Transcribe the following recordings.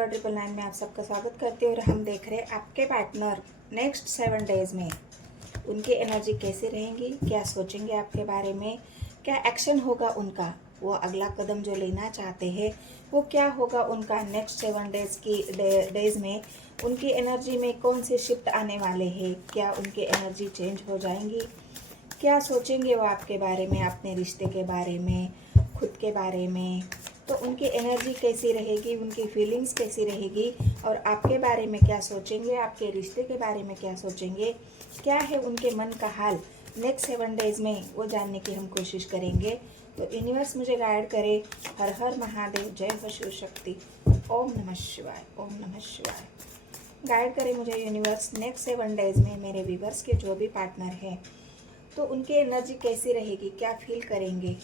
999 में आप सबका स्वागत करती हूँ और हम देख रहे हैं आपके पार्टनर नेक्स्ट 7 डेज में उनकी एनर्जी कैसी रहेंगी, क्या सोचेंगे आपके बारे में, क्या एक्शन होगा उनका, वो अगला कदम जो लेना चाहते हैं वो क्या होगा उनका नेक्स्ट 7 डेज की डेज में उनकी एनर्जी में कौन से शिफ्ट आने वाले हैं, क्या उनकी एनर्जी चेंज हो जाएंगी, क्या सोचेंगे वो आपके बारे में, अपने रिश्ते के बारे में, खुद के बारे में, तो उनकी एनर्जी कैसी रहेगी, उनकी फीलिंग्स कैसी रहेगी और आपके बारे में क्या सोचेंगे, आपके रिश्ते के बारे में क्या सोचेंगे, क्या है उनके मन का हाल नेक्स्ट 7 डेज में वो जानने की हम कोशिश करेंगे। तो यूनिवर्स मुझे गाइड करे। हर हर महादेव, जय हो शिव शक्ति, ओम नमः शिवाय, ओम नमः शिवाय। गाइड करे मुझे यूनिवर्स नेक्स्ट 7 डेज में मेरे व्यूवर्स के जो भी पार्टनर हैं तो उनकी एनर्जी कैसी रहेगी, क्या फील करेंगे।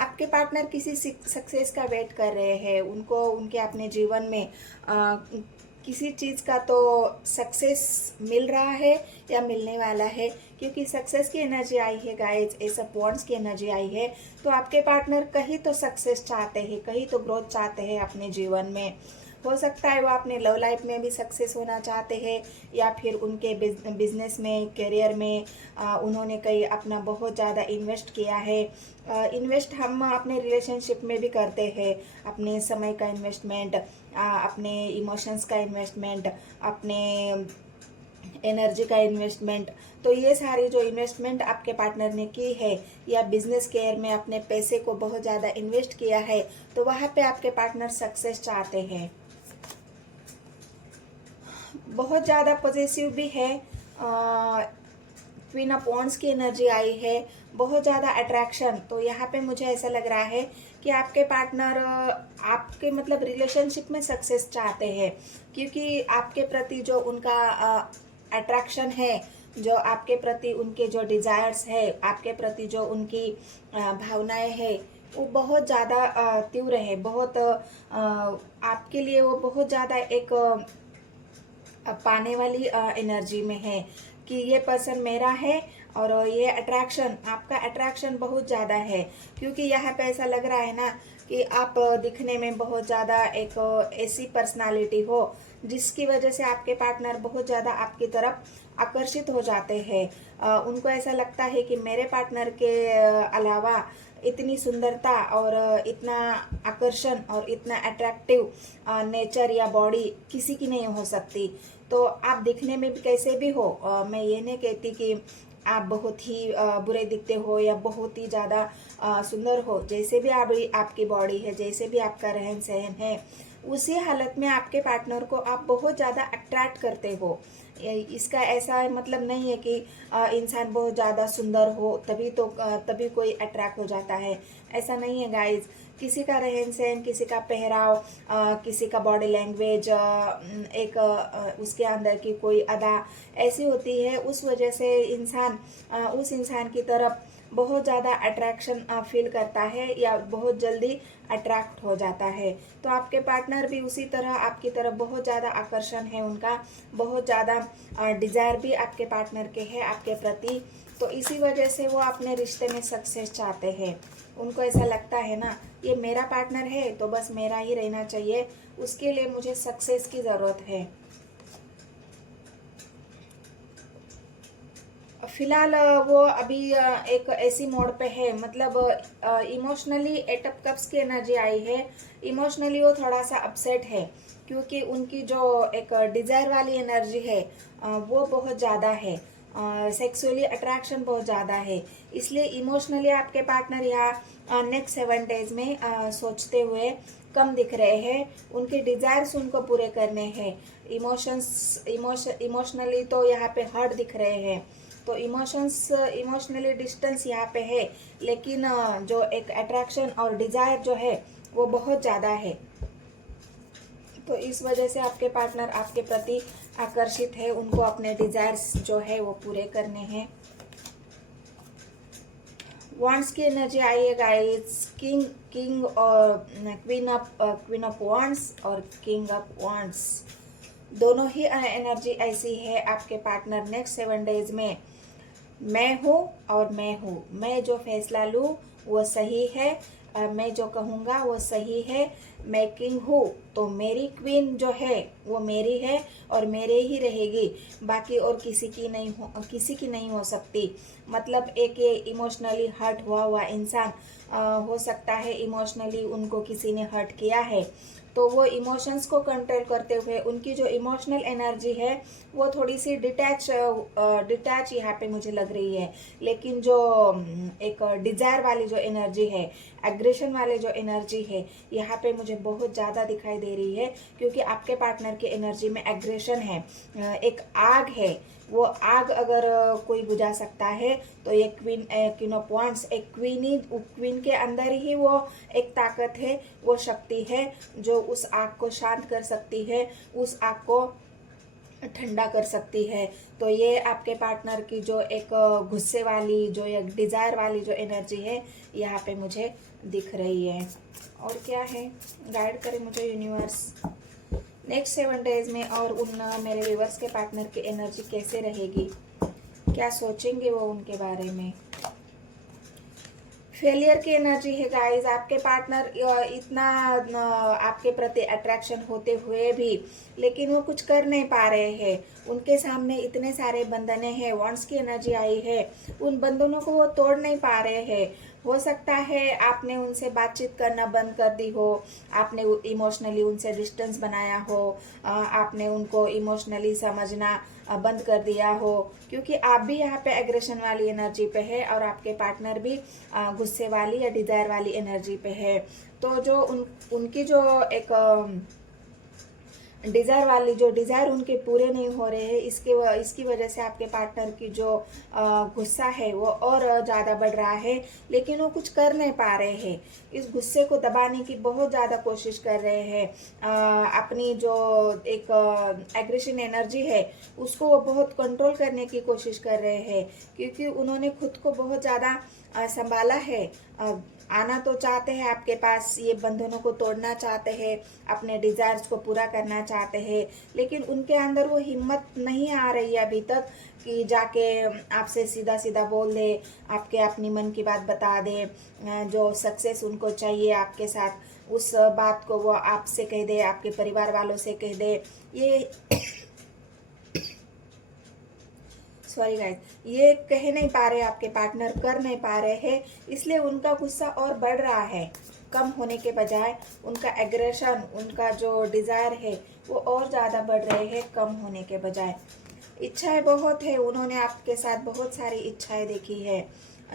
आपके पार्टनर किसी सक्सेस का वेट कर रहे हैं, उनको उनके अपने जीवन में किसी चीज़ का तो सक्सेस मिल रहा है या मिलने वाला है, क्योंकि सक्सेस की एनर्जी आई है गाइस, ऐसा पॉइंट्स की एनर्जी आई है। तो आपके पार्टनर कहीं तो सक्सेस चाहते हैं, कहीं तो ग्रोथ चाहते हैं अपने जीवन में। हो सकता है वो अपने लव लाइफ में भी सक्सेस होना चाहते हैं या फिर उनके बिजनेस में, करियर में उन्होंने कहीं अपना बहुत ज़्यादा इन्वेस्ट किया है। इन्वेस्ट हम अपने रिलेशनशिप में भी करते हैं, अपने समय का इन्वेस्टमेंट, अपने इमोशंस का इन्वेस्टमेंट, अपने एनर्जी का इन्वेस्टमेंट। तो ये सारी जो इन्वेस्टमेंट आपके पार्टनर ने की है या बिजनेस केयर में अपने पैसे को बहुत ज़्यादा इन्वेस्ट किया है, तो वहाँ पे आपके पार्टनर सक्सेस चाहते हैं। बहुत ज़्यादा पॉजिटिव भी है। क्वीन ऑफ वॉन्ड्स की एनर्जी आई है, बहुत ज़्यादा अट्रैक्शन। तो यहाँ पे मुझे ऐसा लग रहा है कि आपके पार्टनर आपके मतलब रिलेशनशिप में सक्सेस चाहते हैं, क्योंकि आपके प्रति जो उनका अट्रैक्शन है, जो आपके प्रति उनके जो डिज़ायर्स है, आपके प्रति जो उनकी भावनाएं है, वो बहुत ज़्यादा तीव्र है। बहुत आपके लिए वो बहुत ज़्यादा एक पाने वाली एनर्जी में है कि ये पर्सन मेरा है और ये अट्रैक्शन, आपका अट्रैक्शन बहुत ज़्यादा है। क्योंकि यहाँ पे ऐसा लग रहा है ना कि आप दिखने में बहुत ज़्यादा एक ऐसी पर्सनालिटी हो जिसकी वजह से आपके पार्टनर बहुत ज़्यादा आपकी तरफ आकर्षित हो जाते हैं। उनको ऐसा लगता है कि मेरे पार्टनर के अलावा इतनी सुंदरता और इतना आकर्षण और इतना अट्रैक्टिव नेचर या बॉडी किसी की नहीं हो सकती। तो आप दिखने में भी कैसे भी हो, मैं ये नहीं कहती कि आप बहुत ही बुरे दिखते हो या बहुत ही ज़्यादा सुंदर हो। जैसे भी आपकी बॉडी है, जैसे भी आपका रहन सहन है, उसी हालत में आपके पार्टनर को आप बहुत ज़्यादा अट्रैक्ट करते हो। इसका ऐसा मतलब नहीं है कि इंसान बहुत ज़्यादा सुंदर हो तभी कोई अट्रैक्ट हो जाता है, ऐसा नहीं है गाइज। किसी का रहन सहन, किसी का पहराव, किसी का बॉडी लैंग्वेज, एक उसके अंदर की कोई अदा ऐसी होती है, उस वजह से इंसान उस इंसान की तरफ बहुत ज़्यादा अट्रैक्शन फील करता है या बहुत जल्दी अट्रैक्ट हो जाता है। तो आपके पार्टनर भी उसी तरह आपकी तरफ बहुत ज़्यादा आकर्षण है उनका, बहुत ज़्यादा डिज़ायर भी आपके पार्टनर के है आपके प्रति। तो इसी वजह से वो अपने रिश्ते में सक्सेस चाहते हैं। उनको ऐसा लगता है ना, ये मेरा पार्टनर है तो बस मेरा ही रहना चाहिए, उसके लिए मुझे सक्सेस की ज़रूरत है। फिलहाल वो अभी एक ऐसी मोड पे है, मतलब इमोशनली 8 ऑफ कप्स की एनर्जी आई है। इमोशनली वो थोड़ा सा अपसेट है, क्योंकि उनकी जो एक डिज़ायर वाली एनर्जी है वो बहुत ज़्यादा है, सेक्सुअली अट्रैक्शन बहुत ज़्यादा है। इसलिए इमोशनली आपके पार्टनर यहाँ नेक्स्ट 7 डेज में सोचते हुए कम दिख रहे हैं। उनके डिज़ायर्स उनको पूरे करने हैं। इमोशनली तो यहाँ पे हर्ट दिख रहे हैं, तो इमोशनली डिस्टेंस यहाँ पे है, लेकिन जो एक अट्रैक्शन और डिज़ायर जो है वो बहुत ज़्यादा है। तो इस वजह से आपके पार्टनर आपके प्रति आकर्षित है, उनको अपने डिज़ायर्स जो है वो पूरे करने हैं। वॉन्ड्स की एनर्जी आई है गाइस, किंग और क्वीन ऑफ वॉन्ड्स और किंग ऑफ वॉन्ड्स, दोनों ही एनर्जी ऐसी है आपके पार्टनर नेक्स्ट 7 डेज में। मैं हूँ और मैं हूँ, मैं जो फैसला लूँ वो सही है, मैं जो कहूँगा वो सही है, मैं किंग हूँ तो मेरी क्वीन जो है वो मेरी है और मेरे ही रहेगी, बाकी और किसी की नहीं हो सकती। मतलब एक ये इमोशनली हर्ट हुआ इंसान हो सकता है इमोशनली उनको किसी ने हर्ट किया है, तो वो इमोशंस को कंट्रोल करते हुए उनकी जो इमोशनल एनर्जी है वो थोड़ी सी डिटैच यहाँ पे मुझे लग रही है। लेकिन जो एक डिजायर वाली जो एनर्जी है, एग्रेशन वाले जो एनर्जी है, यहाँ पे मुझे बहुत ज़्यादा दिखाई दे रही है, क्योंकि आपके पार्टनर की एनर्जी में एग्रेशन है, एक आग है। वो आग अगर कोई बुझा सकता है तो ये क्वीन ऑफ वांड्स, एक क्वीन के अंदर ही वो एक ताकत है, वो शक्ति है जो उस आग को शांत कर सकती है, उस आग को ठंडा कर सकती है। तो ये आपके पार्टनर की जो एक गुस्से वाली, जो एक डिजायर वाली जो एनर्जी है यहाँ पे मुझे दिख रही है। और क्या है, गाइड करे मुझे यूनिवर्स नेक्स्ट 7 डेज में, और उन मेरे व्यूवर्स के पार्टनर की एनर्जी कैसे रहेगी, क्या सोचेंगे वो उनके बारे में। फेलियर की एनर्जी है गाइस, आपके पार्टनर इतना आपके प्रति अट्रैक्शन होते हुए भी लेकिन वो कुछ कर नहीं पा रहे हैं, उनके सामने इतने सारे बंधने हैं, वॉन्ड्स की एनर्जी आई है, उन बंधनों को वो तोड़ नहीं पा रहे हैं। हो सकता है आपने उनसे बातचीत करना बंद कर दी हो, आपने इमोशनली उनसे डिस्टेंस बनाया हो, आपने उनको इमोशनली समझना बंद कर दिया हो, क्योंकि आप भी यहाँ पे एग्रेशन वाली एनर्जी पे है और आपके पार्टनर भी गुस्से वाली या डिजायर वाली एनर्जी पे है। तो जो उनकी जो एक डिज़ायर उनके पूरे नहीं हो रहे हैं, इसकी वजह से आपके पार्टनर की जो गुस्सा है वो और ज़्यादा बढ़ रहा है, लेकिन वो कुछ कर नहीं पा रहे हैं। इस गुस्से को दबाने की बहुत ज़्यादा कोशिश कर रहे हैं, अपनी जो एक एग्रेशन एनर्जी है उसको वो बहुत कंट्रोल करने की कोशिश कर रहे हैं, क्योंकि उन्होंने खुद को बहुत ज़्यादा संभाला है। आना तो चाहते हैं आपके पास, ये बंधनों को तोड़ना चाहते हैं, अपने डिजायर्स को पूरा करना चाहते हैं, लेकिन उनके अंदर वो हिम्मत नहीं आ रही है अभी तक कि जाके आपसे सीधा सीधा बोल दे, आपके अपनी मन की बात बता दे, जो सक्सेस उनको चाहिए आपके साथ उस बात को वो आपसे कह दे, आपके परिवार वालों से कह दे। ये सॉरी गाइस, ये कह नहीं पा रहे, आपके पार्टनर कर नहीं पा रहे हैं, इसलिए उनका गुस्सा और बढ़ रहा है, कम होने के बजाय उनका एग्रेशन, उनका जो डिज़ायर है वो और ज़्यादा बढ़ रहे हैं कम होने के बजाय। इच्छाएं बहुत है, उन्होंने आपके साथ बहुत सारी इच्छाएं देखी है।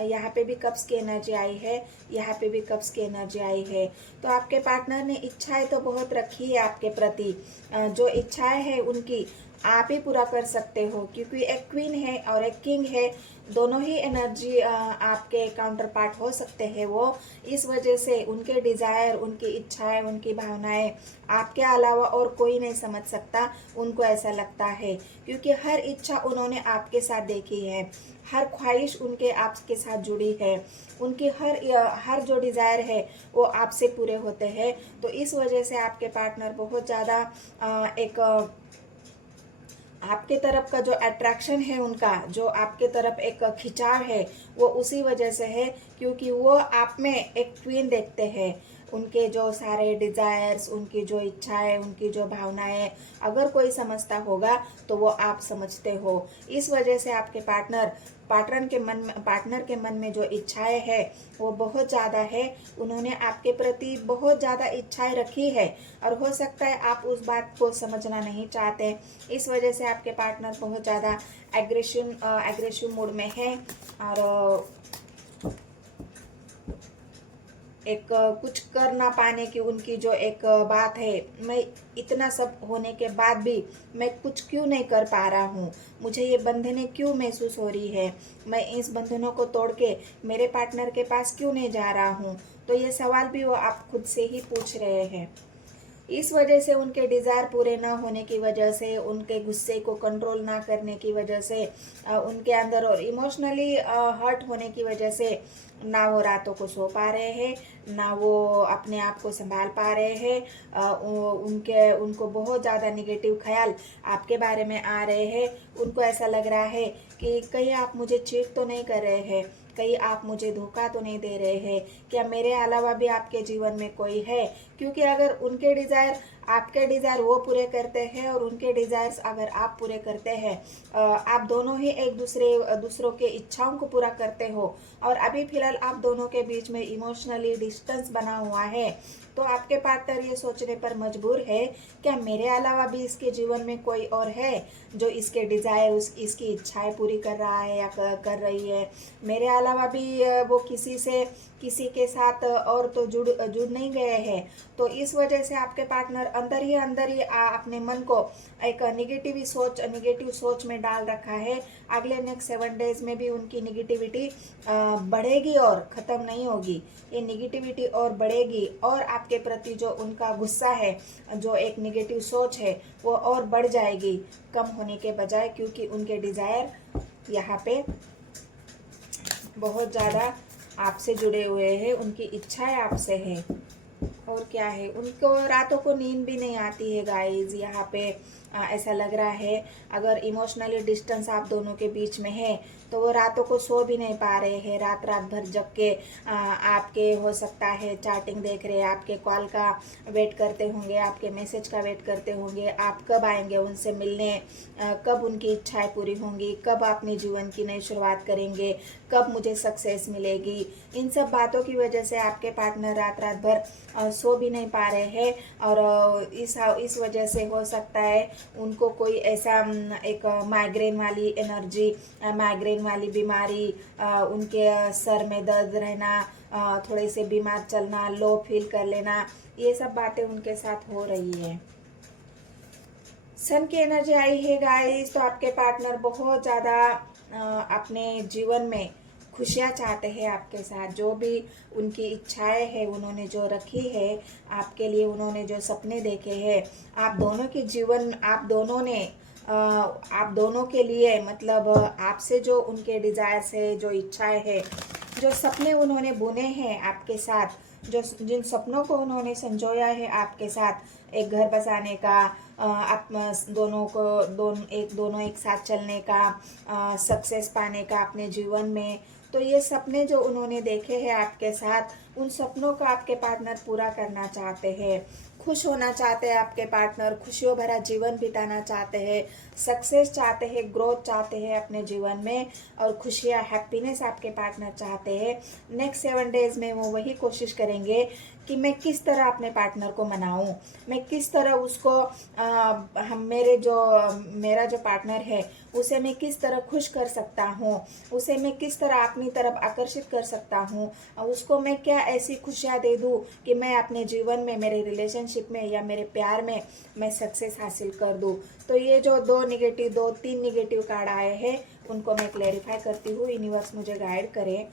यहाँ पे भी कप्स की एनर्जी आई है, यहाँ पे भी कप्स की एनर्जी आई है। तो आपके पार्टनर ने इच्छाएं तो बहुत रखी है आपके प्रति, जो इच्छाएं हैं उनकी आप ही पूरा कर सकते हो, क्योंकि एक क्वीन है और एक किंग है, दोनों ही एनर्जी आपके काउंटर पार्ट हो सकते हैं वो। इस वजह से उनके डिज़ायर, उनकी इच्छाएं, उनकी भावनाएं आपके अलावा और कोई नहीं समझ सकता, उनको ऐसा लगता है, क्योंकि हर इच्छा उन्होंने आपके साथ देखी है, हर ख्वाहिश उनके आपके साथ जुड़ी है, उनकी हर जो डिज़ायर है वो आपसे पूरे होते हैं। तो इस वजह से आपके पार्टनर बहुत ज़्यादा एक आपके तरफ का जो अट्रैक्शन है उनका, जो आपके तरफ एक खिंचाव है वो उसी वजह से है, क्योंकि वो आप में एक क्वीन देखते हैं। उनके जो सारे डिज़ायर्स, उनकी जो इच्छाएं, उनकी जो भावनाएं अगर कोई समझता होगा तो वो आप समझते हो। इस वजह से आपके पार्टनर के मन में जो इच्छाएं है वो बहुत ज़्यादा है, उन्होंने आपके प्रति बहुत ज़्यादा इच्छाएं रखी है, और हो सकता है आप उस बात को समझना नहीं चाहते। इस वजह से आपके पार्टनर बहुत ज़्यादा एग्रेसिव मूड में है, और एक कुछ कर ना पाने की उनकी जो एक बात है, मैं इतना सब होने के बाद भी मैं कुछ क्यों नहीं कर पा रहा हूँ, मुझे ये बंधने क्यों महसूस हो रही है, मैं इस बंधनों को तोड़ के मेरे पार्टनर के पास क्यों नहीं जा रहा हूँ। तो ये सवाल भी वो आप खुद से ही पूछ रहे हैं। इस वजह से उनके डिज़ायर पूरे ना होने की वजह से, उनके गुस्से को कंट्रोल ना करने की वजह से, उनके अंदर और इमोशनली हर्ट होने की वजह से ना वो रातों को सो पा रहे हैं, ना वो अपने आप को संभाल पा रहे हैं। उनको बहुत ज़्यादा निगेटिव ख्याल आपके बारे में आ रहे हैं। उनको ऐसा लग रहा है कि कहीं आप मुझे चीट तो नहीं कर रहे हैं, कहीं आप मुझे धोखा तो नहीं दे रहे हैं, क्या मेरे अलावा भी आपके जीवन में कोई है? क्योंकि अगर उनके डिज़ायर आपके डिज़ायर वो पूरे करते हैं और उनके डिज़ायर्स अगर आप पूरे करते हैं, आप दोनों ही एक दूसरों के इच्छाओं को पूरा करते हो, और अभी फिलहाल आप दोनों के बीच में इमोशनली डिस्टेंस बना हुआ है, तो आपके पार्टनर ये सोचने पर मजबूर है, क्या मेरे अलावा भी इसके जीवन में कोई और है जो इसके डिज़ायर इसकी इच्छाएं पूरी कर रहा है या कर रही है? मेरे अलावा भी वो किसी के साथ और तो जुड़ नहीं गए हैं। तो इस वजह से आपके पार्टनर अंदर ही अपने मन को एक निगेटिव सोच में डाल रखा है। अगले नेक्स्ट 7 डेज में भी उनकी निगेटिविटी बढ़ेगी और ख़त्म नहीं होगी। ये निगेटिविटी और बढ़ेगी, और आपके प्रति जो उनका गुस्सा है, जो एक निगेटिव सोच है, वो और बढ़ जाएगी कम होने के बजाय, क्योंकि उनके डिज़ायर यहाँ पे बहुत ज़्यादा आपसे जुड़े हुए हैं, उनकी इच्छाएं आपसे है। और क्या है, उनको रातों को नींद भी नहीं आती है गाइज। यहाँ पे ऐसा लग रहा है अगर इमोशनली डिस्टेंस आप दोनों के बीच में है तो वो रातों को सो भी नहीं पा रहे हैं, रात भर जग के आपके हो सकता है चैटिंग देख रहे हैं, आपके कॉल का वेट करते होंगे, आपके मैसेज का वेट करते होंगे, आप कब आएंगे उनसे मिलने, कब उनकी इच्छाएं पूरी होंगी, कब अपने जीवन की नई शुरुआत करेंगे, कब मुझे सक्सेस मिलेगी। इन सब बातों की वजह से आपके पार्टनर रात भर सो भी नहीं पा रहे हैं, और इस वजह से हो सकता है उनको कोई ऐसा एक माइग्रेन वाली एनर्जी, माइग्रेन वाली बीमारी, उनके सर में दर्द रहना, थोड़े से बीमार चलना, लो फील कर लेना, ये सब बातें उनके साथ हो रही है। सन की एनर्जी आई है गाइस, तो आपके पार्टनर बहुत ज़्यादा अपने जीवन में खुशियाँ चाहते हैं आपके साथ। जो भी उनकी इच्छाएं हैं, उन्होंने जो रखी है आपके लिए, उन्होंने जो सपने देखे हैं, आप दोनों के लिए, मतलब आपसे जो उनके डिज़ायर्स है, जो इच्छाएं है, जो सपने उन्होंने बुने हैं आपके साथ, जिन सपनों को उन्होंने संजोया है आपके साथ, एक घर बसाने का, आप दोनों एक साथ चलने का, सक्सेस पाने का अपने जीवन में, तो ये सपने जो उन्होंने देखे हैं आपके साथ, उन सपनों को आपके पार्टनर पूरा करना चाहते हैं। खुश होना चाहते हैं आपके पार्टनर, खुशियों भरा जीवन बिताना चाहते हैं, सक्सेस चाहते हैं, ग्रोथ चाहते हैं अपने जीवन में, और खुशियाँ, हैप्पीनेस आपके पार्टनर चाहते हैं। नेक्स्ट 7 डेज में वो वही कोशिश करेंगे कि मैं किस तरह अपने पार्टनर को मनाऊं, मैं किस तरह उसको मेरा जो पार्टनर है उसे मैं किस तरह खुश कर सकता हूँ, उसे मैं किस तरह अपनी तरफ आकर्षित कर सकता हूँ, उसको मैं क्या ऐसी खुशियाँ दे दूँ कि मैं अपने जीवन में, मेरे रिलेशनशिप में या मेरे प्यार में मैं सक्सेस हासिल कर दूँ। तो ये जो 2-3 निगेटिव कार्ड आए हैं, उनको मैं क्लेरिफाई करती हूँ। यूनिवर्स मुझे गाइड करे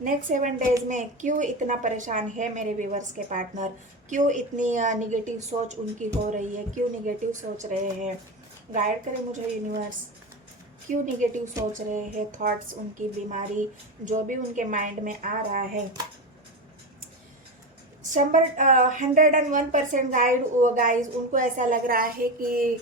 नेक्स्ट 7 डेज में क्यों इतना परेशान है मेरे व्यूवर्स के पार्टनर, क्यों इतनी निगेटिव सोच उनकी हो रही है, क्यों निगेटिव सोच रहे हैं। गाइड करें मुझे यूनिवर्स, क्यों निगेटिव सोच रहे हैं, थॉट्स, उनकी बीमारी, जो भी उनके माइंड में आ रहा है। 101% गाइज उनको ऐसा लग रहा है कि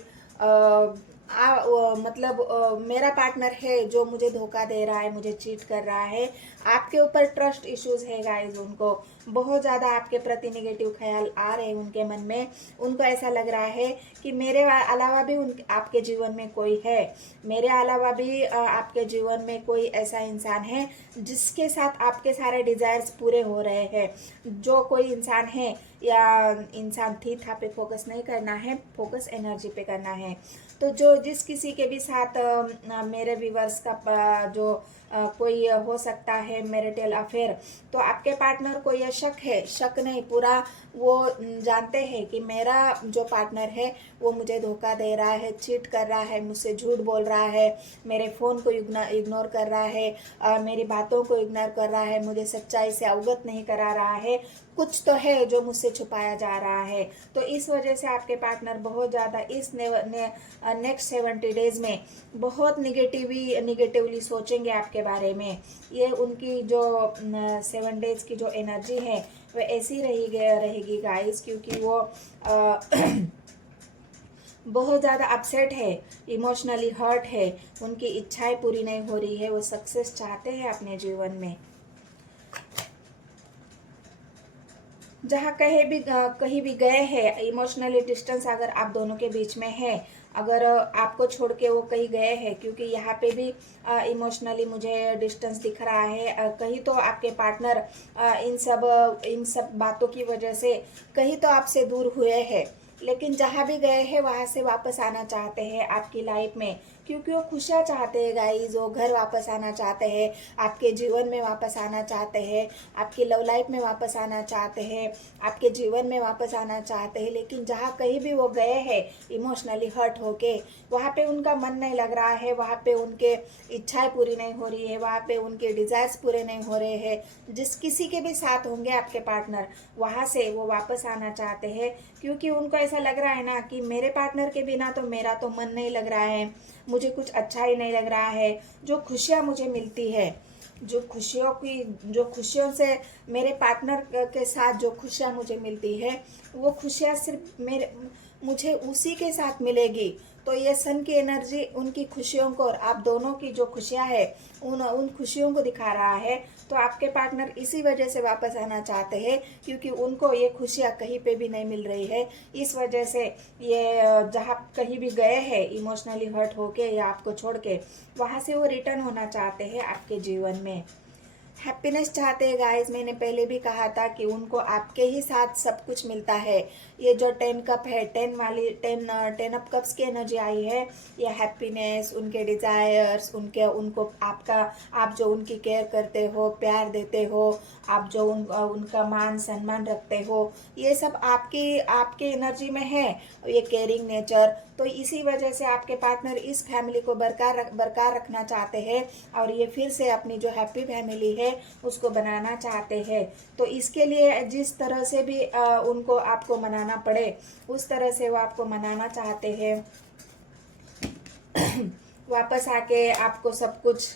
मेरा पार्टनर है जो मुझे धोखा दे रहा है, मुझे चीट कर रहा है। आपके ऊपर ट्रस्ट इश्यूज है गाइज, उनको बहुत ज़्यादा आपके प्रति नेगेटिव ख्याल आ रहे हैं उनके मन में। उनको ऐसा लग रहा है कि मेरे अलावा भी आपके जीवन में कोई है, मेरे अलावा भी आपके जीवन में कोई ऐसा इंसान है जिसके साथ आपके सारे डिज़ायर्स पूरे हो रहे हैं। जो कोई इंसान है या इंसान थी था पे फोकस नहीं करना है, फोकस एनर्जी पे करना है। तो जिस किसी के भी साथ मेरे व्यूवर्स का जो कोई हो सकता है मैरिटल अफेयर, तो आपके पार्टनर को यह शक है, शक नहीं पूरा वो जानते हैं कि मेरा जो पार्टनर है वो मुझे धोखा दे रहा है, चीट कर रहा है, मुझसे झूठ बोल रहा है, मेरे फ़ोन को इग्नोर कर रहा है, मेरी बातों को इग्नोर कर रहा है, मुझे सच्चाई से अवगत नहीं करा रहा है, कुछ तो है जो मुझसे छुपाया जा रहा है। तो इस वजह से आपके पार्टनर बहुत ज़्यादा इस नेक्स्ट 70 डेज में बहुत निगेटिवली सोचेंगे आपके बारे में। ये उनकी जो 7 डेज की जो एनर्जी है वो ऐसी रहेगी गाइस, क्योंकि वो बहुत ज़्यादा अपसेट है, इमोशनली हर्ट है, उनकी इच्छाएं पूरी नहीं हो रही है, वो सक्सेस चाहते हैं अपने जीवन में। जहाँ कहीं भी गए हैं, इमोशनली डिस्टेंस अगर आप दोनों के बीच में है, अगर आपको छोड़ के वो कहीं गए हैं, क्योंकि यहाँ पे भी इमोशनली मुझे डिस्टेंस दिख रहा है। कहीं तो आपके पार्टनर इन सब बातों की वजह से कहीं तो आपसे दूर हुए हैं, लेकिन जहाँ भी गए हैं वहाँ से वापस आना चाहते हैं आपकी लाइफ में, क्योंकि वो खुशियाँ चाहते हैं गाइस, वो घर वापस आना चाहते हैं, आपके जीवन में वापस आना चाहते हैं, आपकी लव लाइफ में वापस आना चाहते हैं, आपके जीवन में वापस आना चाहते हैं। लेकिन जहाँ कहीं भी वो गए हैं इमोशनली हर्ट होके, वहाँ पे उनका मन नहीं लग रहा है, वहाँ पे उनके इच्छाएं पूरी नहीं हो रही है, वहाँ पे उनके डिज़ायर्स पूरे नहीं हो रहे हैं। जिस किसी के भी साथ होंगे आपके पार्टनर, वहाँ से वो वापस आना चाहते हैं, क्योंकि उनको ऐसा लग रहा है ना कि मेरे पार्टनर के बिना तो मेरा तो मन नहीं लग रहा है, मुझे कुछ अच्छा ही नहीं लग रहा है। जो खुशियाँ मुझे मिलती है, जो खुशियों से मेरे पार्टनर के साथ जो खुशियाँ मुझे मिलती है, वो खुशियाँ सिर्फ मुझे उसी के साथ मिलेगी। तो ये सन की एनर्जी उनकी खुशियों को और आप दोनों की जो खुशियाँ है उन खुशियों को दिखा रहा है। तो आपके पार्टनर इसी वजह से वापस आना चाहते हैं, क्योंकि उनको ये खुशियाँ कहीं पे भी नहीं मिल रही है। इस वजह से ये जहाँ कहीं भी गए हैं इमोशनली हर्ट होके या आपको छोड़ के, वहाँ से वो रिटर्न होना चाहते हैं आपके जीवन में। हैप्पीनेस चाहते हैं गाइस। मैंने पहले भी कहा था कि उनको आपके ही साथ सब कुछ मिलता है। ये जो 10 कप है, 10 अप कप्स की एनर्जी आई है, ये हैप्पीनेस, उनके डिज़ायर्स, उनको आप जो उनकी केयर करते हो, प्यार देते हो, आप जो उनका मान सम्मान रखते हो, ये सब आपके एनर्जी में है, ये केयरिंग नेचर। तो इसी वजह से आपके पार्टनर इस फैमिली को बरकरार रखना चाहते हैं, और ये फिर से अपनी जो हैप्पी फैमिली है उसको बनाना चाहते हैं। तो इसके लिए जिस तरह से भी उनको आपको मनाना पड़े, उस तरह से वो आपको मनाना चाहते हैं। वापस आके आपको सब कुछ,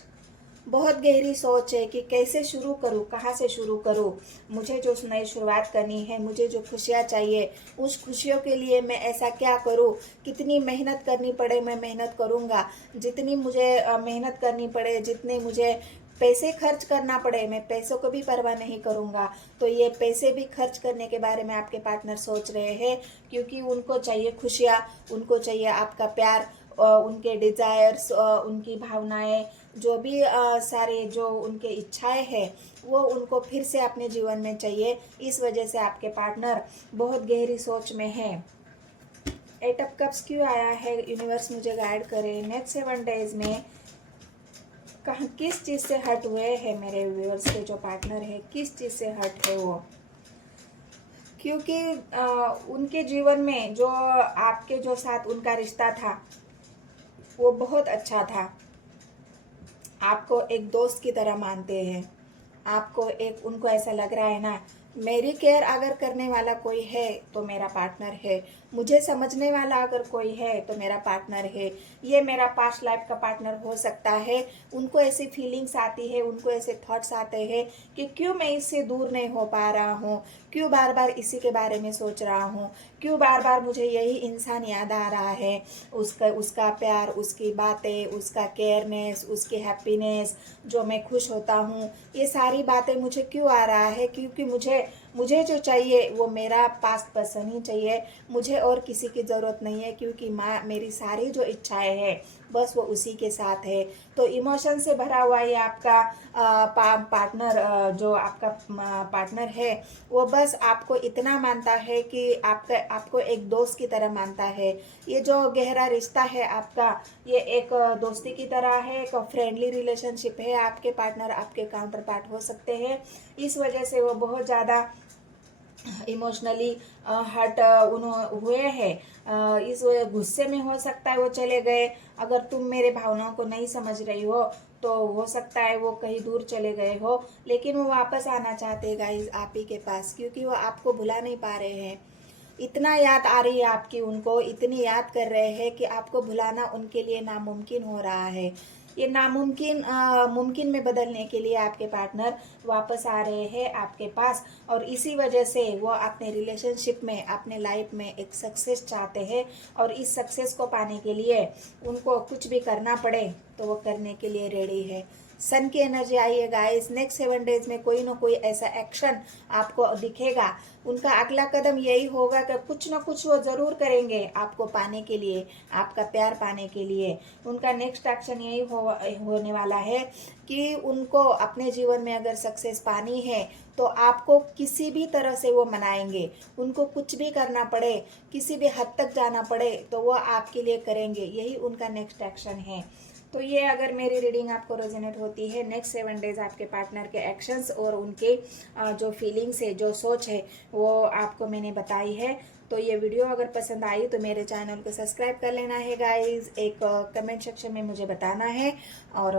बहुत गहरी सोच है कि कैसे शुरू करूँ, कहाँ से शुरू करूँ, मुझे जो नई शुरुआत करनी है, मुझे जो खुशियाँ चाहिए, उस खुशियों के लिए मैं ऐसा क्या करूँ, कितनी मेहनत करनी पड़े मैं मेहनत करूँगा, जितनी मुझे मेहनत करनी पड़े, जितने मुझे पैसे खर्च करना पड़े, मैं पैसों को भी परवाह नहीं करूँगा। तो ये पैसे भी खर्च करने के बारे में आपके पार्टनर सोच रहे हैं, क्योंकि उनको चाहिए खुशियाँ, उनको चाहिए आपका प्यार, उनके डिज़ायर्स, उनकी भावनाएं, जो भी सारे जो उनके इच्छाएं हैं, वो उनको फिर से अपने जीवन में चाहिए। इस वजह से आपके पार्टनर बहुत गहरी सोच में है। 8 ऑफ कप्स क्यों आया है, यूनिवर्स मुझे गाइड करे। नेक्स्ट 7 डेज में कहाँ किस चीज़ से हर्ट हुए हैं मेरे व्यूअर्स के जो पार्टनर है, किस चीज़ से हर्ट है वो, क्योंकि उनके जीवन में जो आपके जो साथ उनका रिश्ता था वो बहुत अच्छा था। आपको एक दोस्त की तरह मानते हैं, आपको एक उनको ऐसा लग रहा है ना, मेरी केयर अगर करने वाला कोई है तो मेरा पार्टनर है, मुझे समझने वाला अगर कोई है तो मेरा पार्टनर है, ये मेरा पास्ट लाइफ का पार्टनर हो सकता है। उनको ऐसी फीलिंग्स आती है, उनको ऐसे थॉट्स आते हैं कि क्यों मैं इससे दूर नहीं हो पा रहा हूँ, क्यों बार बार इसी के बारे में सोच रहा हूँ, क्यों बार बार मुझे यही इंसान याद आ रहा है, उसका प्यार, उसकी बातें, उसका केयरनेस, उसकी हैप्पीनेस, जो मैं खुश होता हूँ, ये सारी बातें मुझे क्यों आ रहा है, क्योंकि मुझे जो चाहिए वो मेरा पास्ट पर्सन ही चाहिए, मुझे और किसी की ज़रूरत नहीं है, क्योंकि मेरी सारी जो इच्छाएं हैं बस वो उसी के साथ है। तो इमोशन से भरा हुआ ये आपका पार्टनर, जो आपका पार्टनर है, वो बस आपको इतना मानता है कि आपको एक दोस्त की तरह मानता है। ये जो गहरा रिश्ता है आपका, ये एक दोस्ती की तरह है, एक फ्रेंडली रिलेशनशिप है। आपके पार्टनर आपके काउंटर पार्ट हो सकते हैं। इस वजह से वो बहुत ज़्यादा इमोशनली हर्ट हुए हैं। इस गुस्से में हो सकता है वो चले गए। अगर तुम मेरे भावनाओं को नहीं समझ रही हो तो हो सकता है वो कहीं दूर चले गए हो, लेकिन वो वापस आना चाहते हैं गाइस आप ही के पास, क्योंकि वो आपको भुला नहीं पा रहे हैं। इतना याद आ रही है आपकी उनको, इतनी याद कर रहे हैं कि आपको भुलाना उनके लिए नामुमकिन हो रहा है। ये नामुमकिन मुमकिन में बदलने के लिए आपके पार्टनर वापस आ रहे हैं आपके पास, और इसी वजह से वो अपने रिलेशनशिप में, अपने लाइफ में एक सक्सेस चाहते हैं, और इस सक्सेस को पाने के लिए उनको कुछ भी करना पड़े तो वो करने के लिए रेडी है। सन की एनर्जी आई है गाइस। नेक्स्ट 7 डेज में कोई ना कोई ऐसा एक्शन आपको दिखेगा। उनका अगला कदम यही होगा कि कुछ ना कुछ वो ज़रूर करेंगे आपको पाने के लिए, आपका प्यार पाने के लिए। उनका नेक्स्ट एक्शन यही होने वाला है कि उनको अपने जीवन में अगर सक्सेस पानी है तो आपको किसी भी तरह से वो मनाएंगे। उनको कुछ भी करना पड़े, किसी भी हद तक जाना पड़े तो वो आपके लिए करेंगे। यही उनका नेक्स्ट एक्शन है। तो ये अगर मेरी रीडिंग आपको रेजोनेट होती है, नेक्स्ट 7 डेज आपके पार्टनर के एक्शंस और उनके जो फीलिंग्स है, जो सोच है, वो आपको मैंने बताई है। तो ये वीडियो अगर पसंद आई तो मेरे चैनल को सब्सक्राइब कर लेना है गाइज। एक कमेंट सेक्शन में मुझे बताना है, और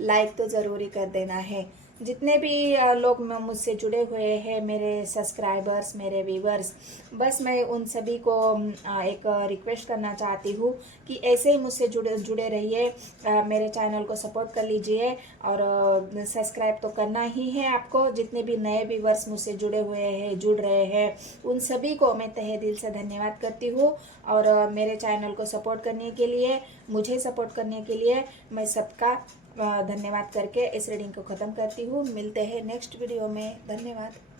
लाइक तो ज़रूरी कर देना है। जितने भी लोग मुझसे जुड़े हुए हैं, मेरे सब्सक्राइबर्स, मेरे व्यूवर्स, बस मैं उन सभी को एक रिक्वेस्ट करना चाहती हूँ कि ऐसे ही मुझसे जुड़े रहिए। मेरे चैनल को सपोर्ट कर लीजिए, और सब्सक्राइब तो करना ही है आपको। जितने भी नए व्यूवर्स मुझसे जुड़े हुए हैं, जुड़ रहे हैं, उन सभी को मैं तहे दिल से धन्यवाद करती हूँ। और मेरे चैनल को सपोर्ट करने के लिए, मुझे सपोर्ट करने के लिए मैं सबका धन्यवाद करके इस रीडिंग को ख़त्म करती हूँ। मिलते हैं नेक्स्ट वीडियो में। धन्यवाद।